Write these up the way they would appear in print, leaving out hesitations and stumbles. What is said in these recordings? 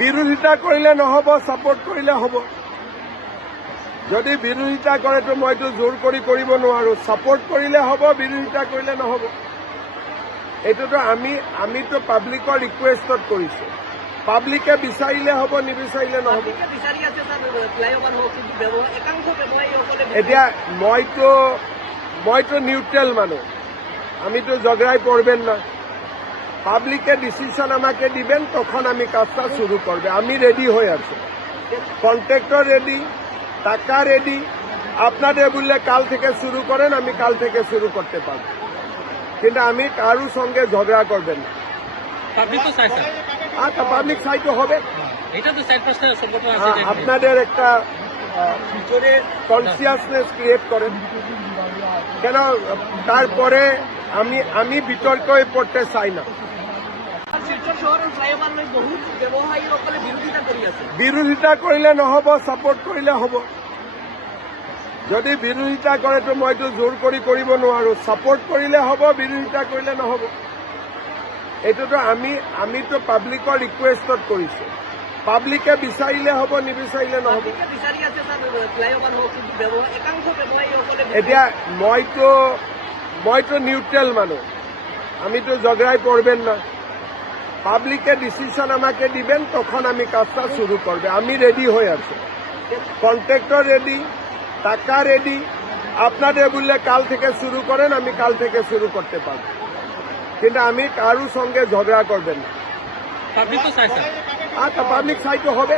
বিৰোধিতা কৰিলে নহব, ছাপোৰ্ট কৰিলে হ'ব। যদি বিৰোধিতা কৰে তো মইতো জোৰ কৰি কৰিব নোৱাৰো, ছাপোৰ্ট কৰিলে হ'ব, বিৰোধিতা কৰিলে নহব। এইটোতো আমিতো পাব্লিকৰ ৰিকুৱেষ্টত কৰিছো। পাব্লিকে বিচাৰিলে হ'ব, নিবিচাৰিলে নহব। এতিয়া মইতো নিউট্রেল মানুষ, আমিতো ঝগড়ায় পড়বেন না। পাবলিকে ডিসিশন আমাকে দিবেন, তখন আমি কাজটা শুরু করবে। আমি রেডি হয়ে আছি, কন্ট্রাক্টর রেডি, টাকা রেডি। আপনাদের বললে কাল থেকে শুরু করেন, আমি কাল থেকে শুরু করতে পারবো, কিন্তু আমি কারোর সঙ্গে ঝগড়া করবেন না। আচ্ছা, পাবলিক সাইটও হবে, আপনাদের একটা কনসিয়াসনেস ক্রিয়েট করেন। কেন তারপরে আমি বিতর্কে পড়তে চাই না। বিৰোধিতা কৰিলে নহব, ছাপোৰ্ট কৰিলে হ'ব। যদি বিৰোধিতা কৰে তো মইতো জোৰ কৰি কৰিব নোৱাৰো, ছাপোৰ্ট কৰিলে হ'ব, বিৰোধিতা কৰিলে নহব। এইটোতো আমিতো পাব্লিকৰ ৰিকুৱেষ্টত কৰিছো। পাব্লিকে বিচাৰিলে হ'ব, নিবিচাৰিলে নহব। এতিয়া মইতো নিউট্রেল মানুষ, আমিতো ঝগড়ায় পড়বেন না। পাবলিকে ডিসিশন আমাকে দিবেন, তখন আমি কাজটা শুরু করবে। আমি রেডি হয়ে আছি, কন্ট্রাক্টর রেডি, টাকা রেডি। আপনাদের বললে কাল থেকে শুরু করেন, আমি কাল থেকে শুরু করতে পারবো, কিন্তু আমি কারোর সঙ্গে ঝগড়া করবেন না। আচ্ছা, পাবলিক সাইটও হবে,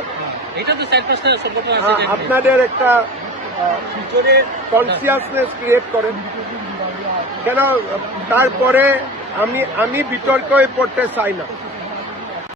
আপনাদের একটা কনসিয়াসনেস ক্রিয়েট করেন। কেন তারপরে আমি বিতর্কে পড়তে চাই না।